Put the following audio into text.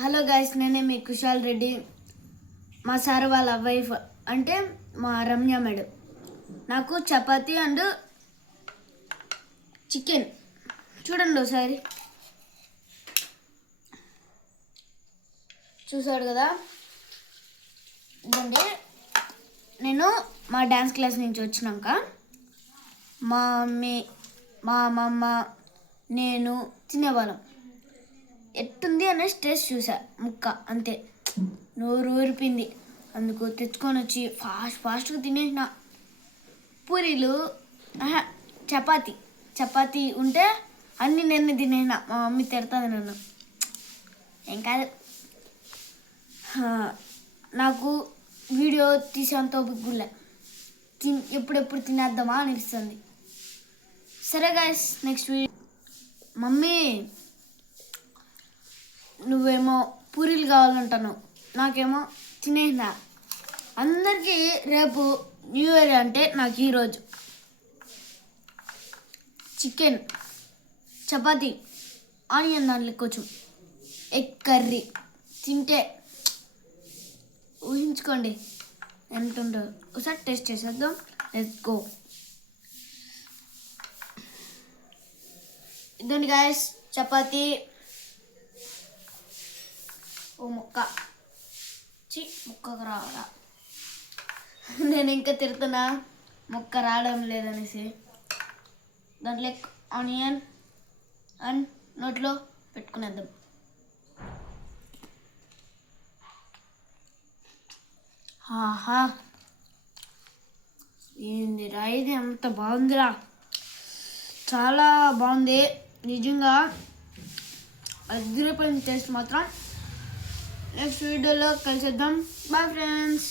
Hello guys, నేనే మీ కుశాల్ రెడ్డి. మా sir వాళ్ళ వైఫ్ అంటే మా రమ్య మేడం నాకు చపాతీ అండ్ చికెన్ చూడండి ఒకసారి. చూసాడు కదా, ఇదండి. నేను మా డ్యాన్స్ క్లాస్ నుంచి వచ్చినాక మా మమ్మీ, మా అమ్మమ్మ, నేను తినేవాళ్ళం. ఎట్టుంది అనేసి టేస్ట్ చూసా, ముక్క అంతే, నోరు ఊరిపింది. అందుకు తెచ్చుకొని వచ్చి ఫాస్ట్గా తినేసిన. పూరీలు చపాతీ ఉంటే అన్నీ నేను తినేసిన. మా మమ్మీ తిడుతుంది నన్ను. ఏం కాదు, నాకు వీడియో తీసేంత ఓపికలే, ఎప్పుడెప్పుడు తినేద్దామా అనిపిస్తుంది. సరే గైస్, నెక్స్ట్ వీడియో. మమ్మీ, నువ్వేమో పూరీలు కావాలంటాను, నాకేమో తినేసిన. అందరికీ రేపు న్యూ ఇయర్ అంటే నాకు ఈరోజు చికెన్, చపాతీ, ఆనియన్, దాంట్లో కొంచెం ఎగ్ కర్రీ తింటే ఊహించుకోండి ఎంత ఉంటుందో. ఒకసారి టేస్ట్ చేసేద్దాం. Let's go. ఇదండి గాయస్, చపాతీ. ఓ ముక్కకు రావడా, నేను ఇంకా తిడుతున్నా ముక్క రావడం లేదనేసి. దాంట్లో ఆనియన్ అండ్ నోట్లో పెట్టుకునేద్దాం. ఆహా, ఏందిరా ఇది, ఎంత బాగుందిరా, చాలా బాగుంది నిజంగా. అదిరిపోయిన టేస్ట్ మాత్రం. నెక్స్ట్ వీడియోలో కలిసేద్దాం. Bye friends.